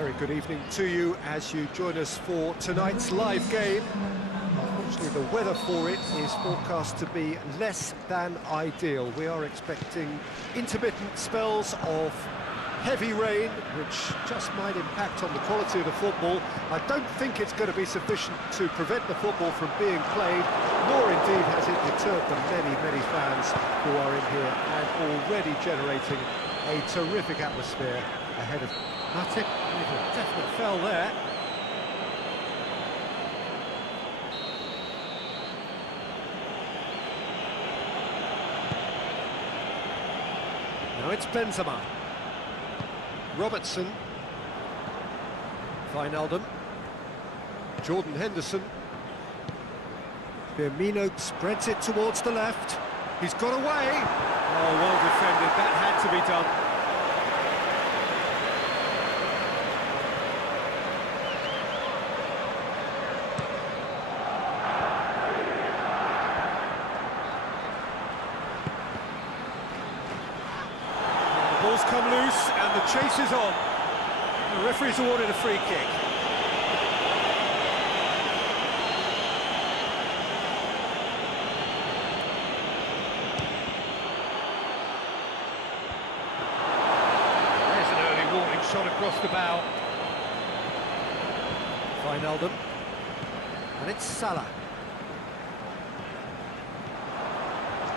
Very good evening to you as you join us for tonight's live game. Unfortunately, the weather for it is forecast to be less than ideal. We are expecting intermittent spells of heavy rain, which just might impact on the quality of the football. I don't think it's going to be sufficient to prevent the football from being played, nor indeed has it deterred the many fans who are in here and already generating a terrific atmosphere ahead of Matip. A definite foul there. Now it's Benzema. Robertson. Wijnaldum. Jordan Henderson. Firmino spreads it towards the left. He's got away. Oh, well defended. That had to be done. The ball's come loose and the chase is on. The referee's awarded a free kick. Shot across the bow. Wijnaldum. And it's Salah.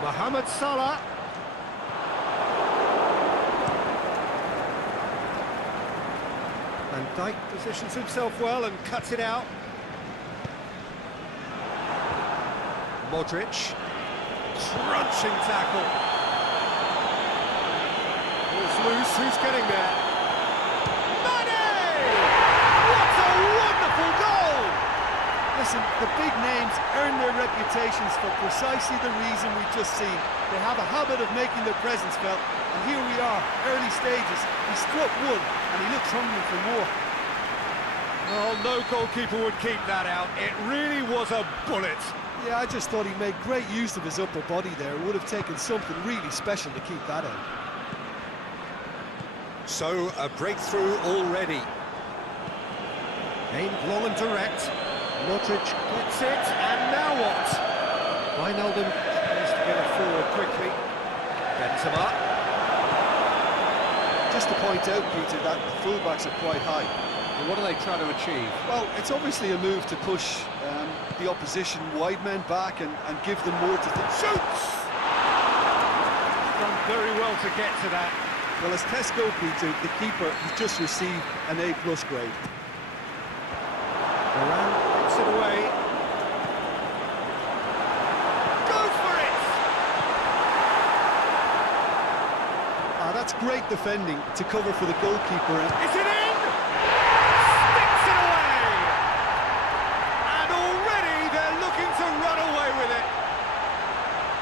Mohamed Salah. Van Dijk positions himself well and cuts it out. Modric. Crunching tackle. Ball's loose, who's getting there? Listen, the big names earn their reputations for precisely the reason we've just seen. They have a habit of making their presence felt, and here we are, early stages. He struck one, and he looks hungry for more. Well, no goalkeeper would keep that out. It really was a bullet. Yeah, I just thought he made great use of his upper body there. It would have taken something really special to keep that out. So, a breakthrough already. Aimed long and direct. Modric gets it, and now what? Wijnaldum needs to get it forward quickly. Benzema. Just to point out, Peter, that the fullbacks are quite high. And what are they trying to achieve? Well, it's obviously a move to push the opposition wide men back and give them more to shoots! Done very well to get to that. Well, as tests go, Peter, the keeper has just received an A+ grade. Varane gets it away. Goes for it! That's great defending to cover for the goalkeeper. Is it in? Sticks it away! And already they're looking to run away with it.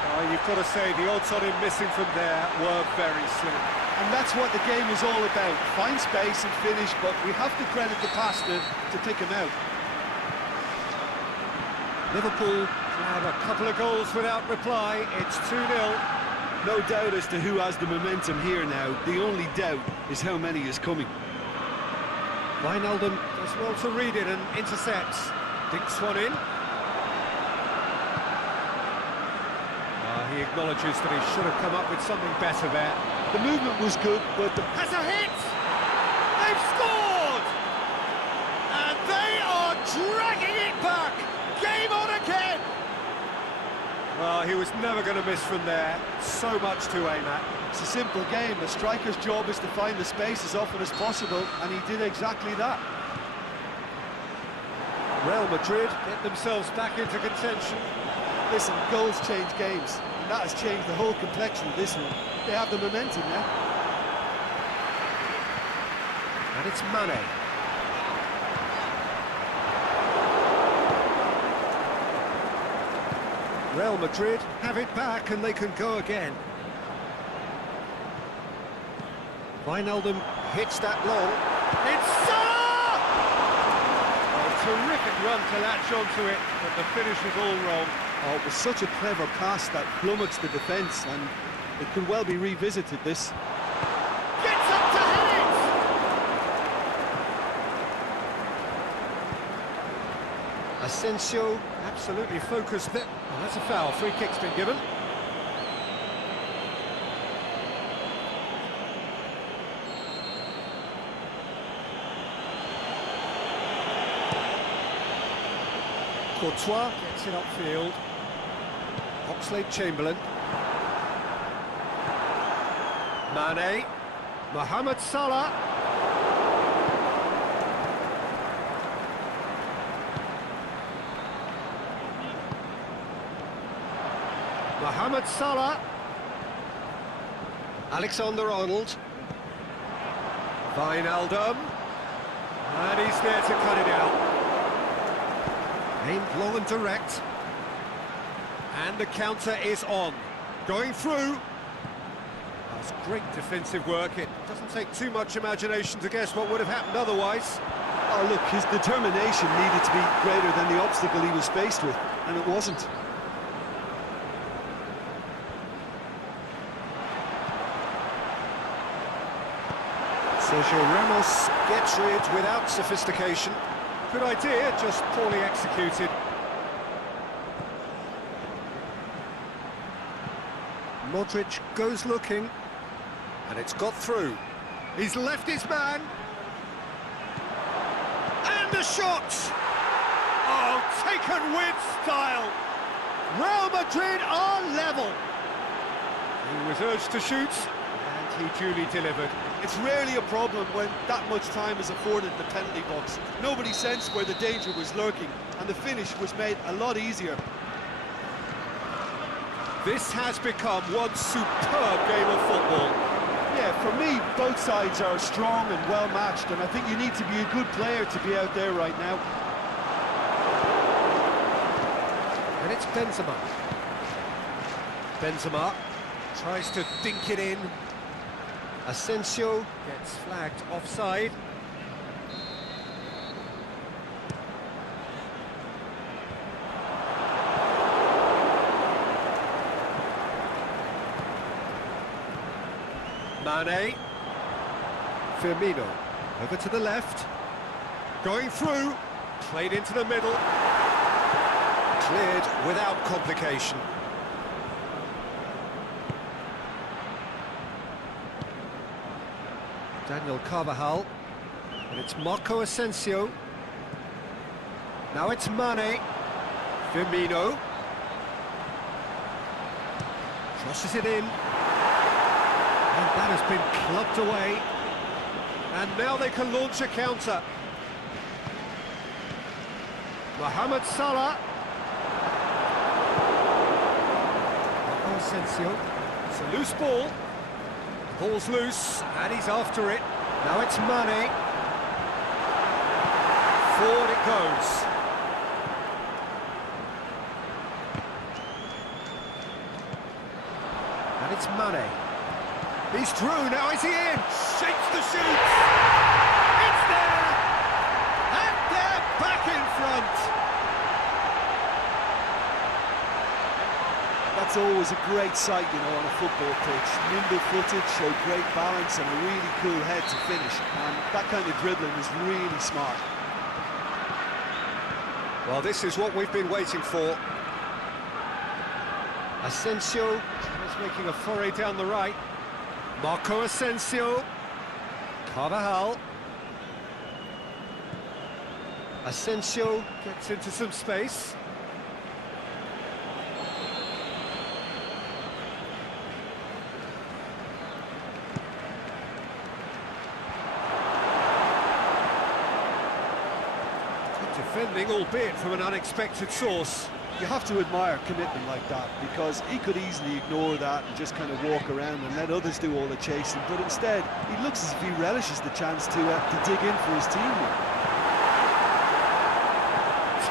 Oh, you've got to say, the odds on him missing from there were very slim. And that's what the game is all about. Find space and finish, but we have to credit the passer to pick him out. Liverpool have a couple of goals without reply. It's 2-0. No doubt as to who has the momentum here now. The only doubt is how many is coming. Wijnaldum does well to read it and intercepts. Dinks one in. He acknowledges that he should have come up with something better there. The movement was good, but has a hit! They've scored! And they are dragging it back! Game on again! Well, he was never going to miss from there. So much to aim at. It's a simple game. A striker's job is to find the space as often as possible, and he did exactly that. Real Madrid get themselves back into contention. Listen, goals change games, and that has changed the whole complexion of this one. They have the momentum now. And it's Mane. Real Madrid have it back and they can go again. Wijnaldum hits that long. It's Salah! A terrific run to latch onto it, but the finish was all wrong. Oh, it was such a clever pass that flummoxed the defence, and it could well be revisited, this. Gets up to head it! Asensio absolutely focused there. Oh, that's a foul. Free kick's been given. Courtois gets it upfield. Oxlade-Chamberlain. Mane. Mohamed Salah. Mohamed Salah. Alexander-Arnold. Wijnaldum. And he's there to cut it out. Aimed long and direct. And the counter is on. Going through. That's great defensive work. It doesn't take too much imagination to guess what would have happened otherwise. Oh, look, his determination needed to be greater than the obstacle he was faced with, and it wasn't. Sergio Ramos gets rid without sophistication. Good idea, just poorly executed. Modric goes looking, and it's got through. He's left his man. And the shot! Oh, taken with style. Real Madrid are level. He was urged to shoot, and he duly delivered. It's rarely a problem when that much time is afforded in the penalty box. Nobody sensed where the danger was lurking, and the finish was made a lot easier. This has become one superb game of football. Yeah, for me, both sides are strong and well matched, and I think you need to be a good player to be out there right now. And it's Benzema. Benzema tries to dink it in. Asensio gets flagged offside. Mane. Firmino. Over to the left. Going through. Played into the middle. Cleared without complication. Daniel Carvajal. And it's Marco Asensio. Now it's Mane. Firmino. Crosses it in. And that has been clubbed away. And now they can launch a counter. Mohamed Salah. Marco Asensio. It's a loose ball. Ball's loose, and he's after it. Now it's Mane. Forward it goes. And it's Mane. He's through, now is he in? Shakes the shoot! It's there! And they're back in front! That's always a great sight, you know, on a football pitch. Nimble-footed, show great balance and a really cool head to finish. And that kind of dribbling is really smart. Well, this is what we've been waiting for. Asensio is making a foray down the right. Marco Asensio. Carvajal. Asensio gets into some space. Defending, albeit from an unexpected source. You have to admire commitment like that, because he could easily ignore that and just kind of walk around and let others do all the chasing, but instead he looks as if he relishes the chance to dig in for his team.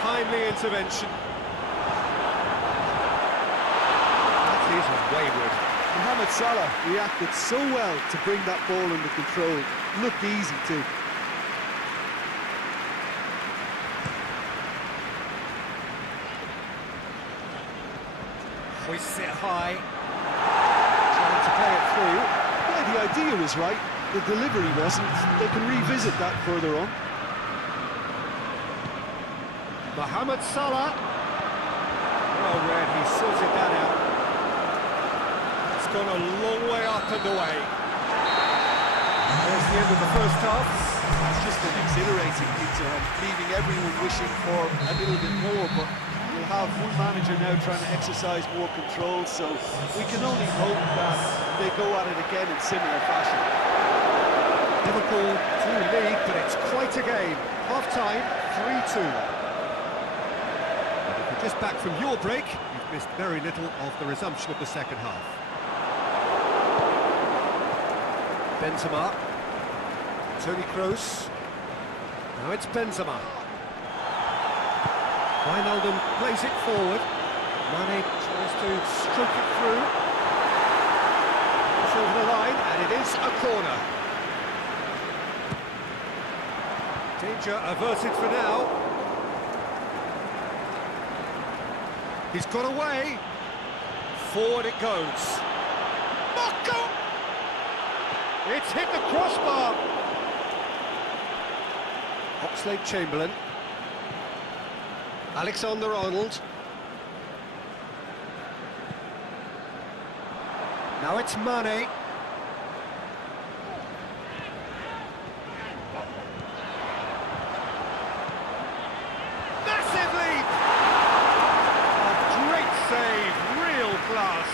Timely intervention. That is wayward. Mohamed Salah reacted so well to bring that ball under control. Looked easy too. Hoists it high. Trying to play it through. Yeah, the idea was right. The delivery wasn't. They can revisit that further on. Mohamed Salah. Well read, he sorted that out. It's gone a long way up and away. There's the end of the first half. It's just been exhilarating, Peter, and leaving everyone wishing for a little bit more, but we'll have one manager now trying to exercise more control, so we can only hope that they go at it again in similar fashion. Liverpool do lead, but it's quite a game. Half-time, 3-2. And if you're just back from your break, you've missed very little of the resumption of the second half. Benzema. Toni Kroos. Now it's Benzema. Wijnaldum plays it forward. Mane tries to stroke it through. It's over the line, and it is a corner. Danger averted for now. He's got away. Forward it goes. Marco! It's hit the crossbar. Oxlade-Chamberlain. Alexander-Arnold. Now it's Mane. Massive leap! A great save, real class.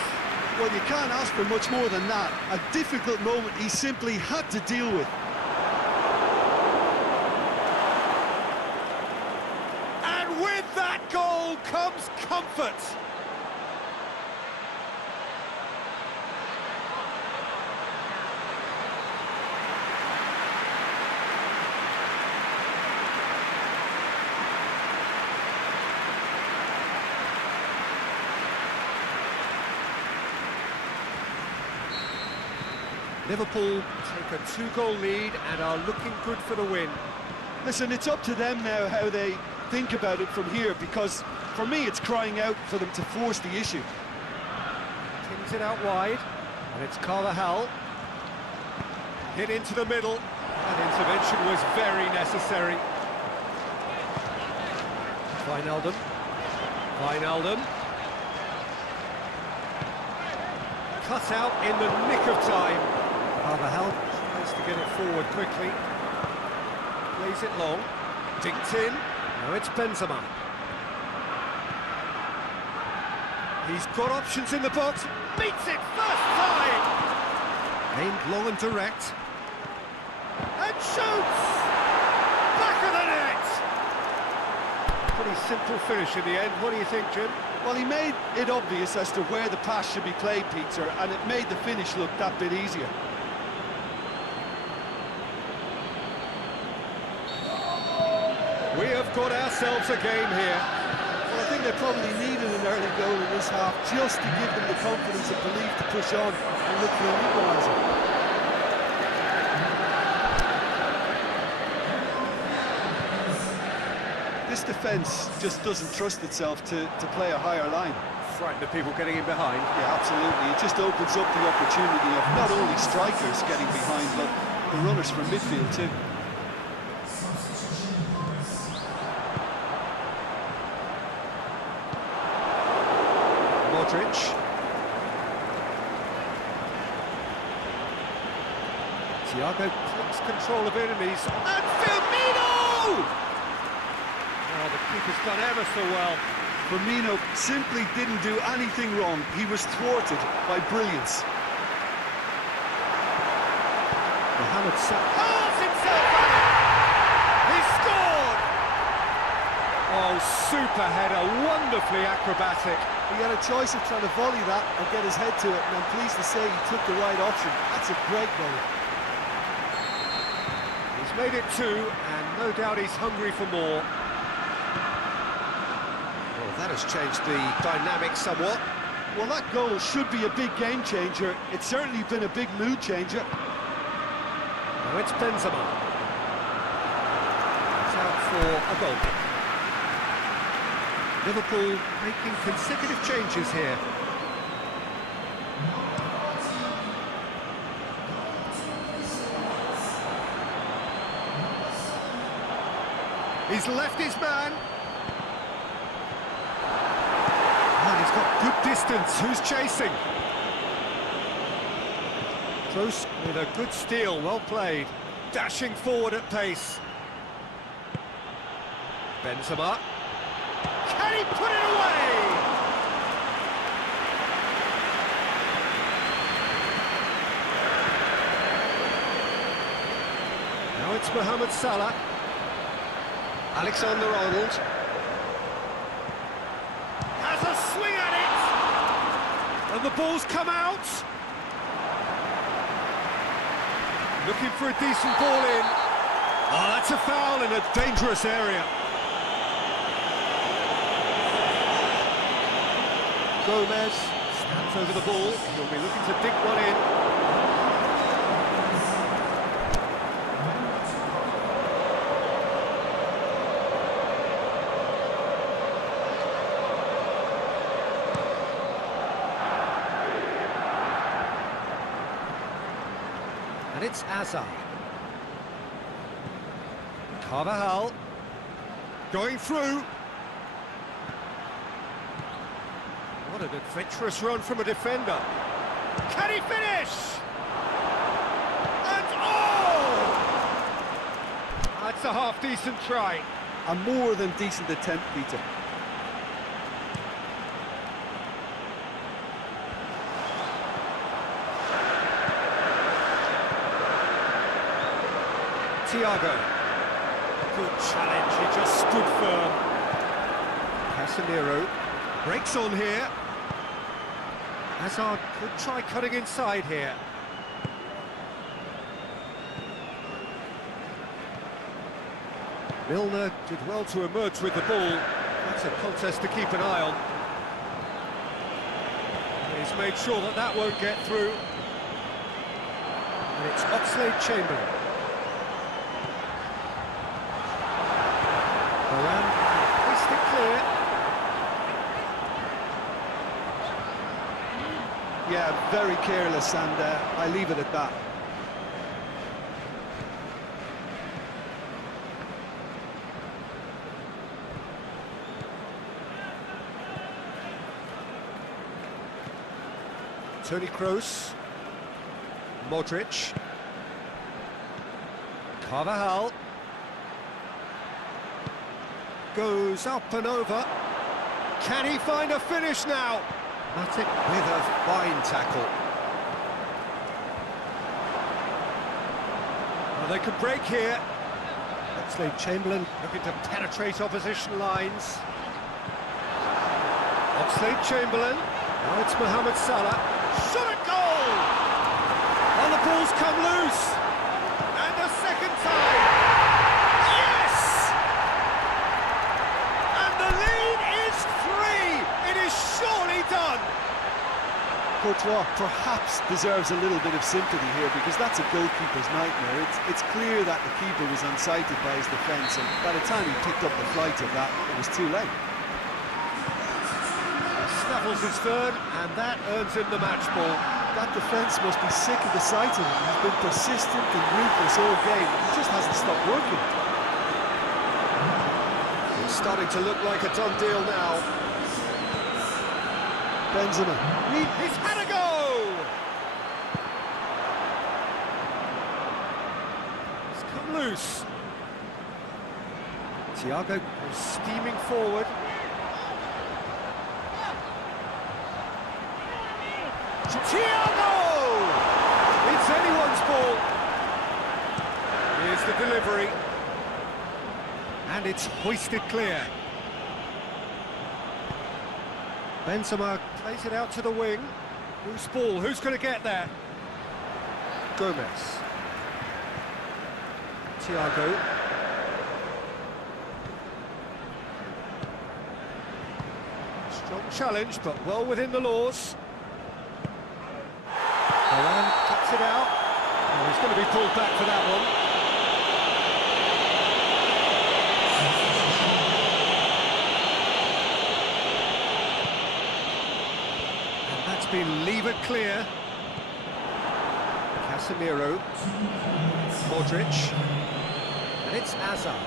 Well, you can't ask for much more than that. A difficult moment he simply had to deal with. And with that goal comes comfort. Liverpool take a 2-goal lead and are looking good for the win. Listen, it's up to them now how they think about it from here, because for me it's crying out for them to force the issue. Tins it out wide, and it's Carvajal. Hit into the middle. That intervention was very necessary. Wijnaldum. Wijnaldum. Cut out in the nick of time. Carvajal tries to get it forward quickly. Plays it long. Dinked in. Now it's Benzema. He's got options in the box. Beats it first time! Aimed long and direct. And shoots! Back of the net! Pretty simple finish in the end. What do you think, Jim? Well, he made it obvious as to where the pass should be played, Peter, and it made the finish look that bit easier. We have got ourselves a game here. Well, I think they probably needed an early goal in this half just to give them the confidence and belief to push on and look for an equaliser. This defence just doesn't trust itself to play a higher line. Frightened of people getting in behind. Yeah, absolutely. It just opens up the opportunity of not only strikers getting behind, but the runners from midfield too. Modric. Thiago takes control of enemies. And Firmino! Oh, the keeper's done ever so well. Firmino simply didn't do anything wrong. He was thwarted by brilliance. Mohamed Salah hurls himself at it! He scored! Oh, super header, wonderfully acrobatic. He had a choice of trying to volley that or get his head to it, and I'm pleased to say he took the right option. That's a great goal. He's made it 2, and no doubt he's hungry for more. Well, that has changed the dynamic somewhat. Well, that goal should be a big game changer. It's certainly been a big mood changer. Now it's Benzema. It's out for a goal kick. Liverpool making consecutive changes here. He's left his man. got good distance. Who's chasing? Kroos with a good steal, well played. Dashing forward at pace. Benzema. Can he put it away? Now it's Mohamed Salah. Alexander-Arnold. Has a swing at it! And the ball's come out. Looking for a decent ball in. Oh, that's a foul in a dangerous area. Gomez stands over the ball. He'll be looking to dig one in. And it's Hazard. Carvajal going through. What an adventurous run from a defender. Can he finish? And oh! That's a half-decent try. A more than decent attempt, Peter. Thiago. Good challenge, he just stood firm. Casemiro breaks on here. Hazard could try cutting inside here. Milner did well to emerge with the ball. That's a contest to keep an eye on. He's made sure that that won't get through. And it's Oxlade-Chamberlain. Varane hoist it clear. Yeah, very careless, and I leave it at that. Toni Kroos. Modric. Carvajal. Goes up and over. Can he find a finish now? Matic with a fine tackle. Well, they could break here. Oxlade-Chamberlain looking to penetrate opposition lines. Oxlade-Chamberlain. Now it's Mohamed Salah. Shot at goal! And the ball's come loose. And a second time. Yes! And the lead is 3. It is surely done. Courtois perhaps deserves a little bit of sympathy here, because that's a goalkeeper's nightmare. It's clear that the keeper was unsighted by his defence, and by the time he picked up the flight of that, it was too late. Snaffles his third, and that earns him the match ball. That defence must be sick of the sight of him. He's been persistent and ruthless all game. He just hasn't stopped working. It's starting to look like a done deal now. Benzema. He's had a go! It's come loose. Thiago goes steaming forward. Thiago! It's anyone's ball. Here's the delivery. And it's hoisted clear. Benzema plays it out to the wing. Whose ball? Who's going to get there? Gomez. Thiago. Strong challenge, but well within the laws. Varane cuts it out. Oh, he's going to be pulled back for that one. And that's been levered clear. Casemiro. Modric. And it's Hazard.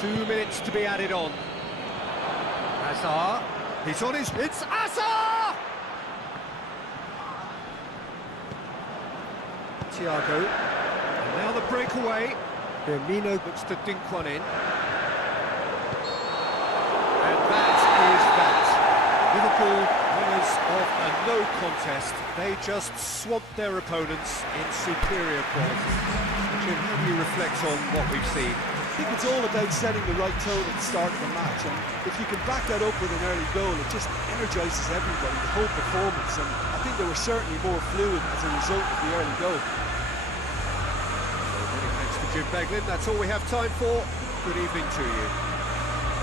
2 minutes to be added on. Hazard. He's on his... It's Hazard! Thiago. And now the breakaway. Firmino looks to dink one in. And that is that. Liverpool, winners of a no contest. They just swamped their opponents in superior quality. Jim, how do you reflect on what we've seen? I think it's all about setting the right tone at the start of the match, and if you can back that up with an early goal, it just energises everybody, the whole performance, and I think they were certainly more fluid as a result of the early goal. So many thanks to Jim Beglin. That's all we have time for. Good evening to you.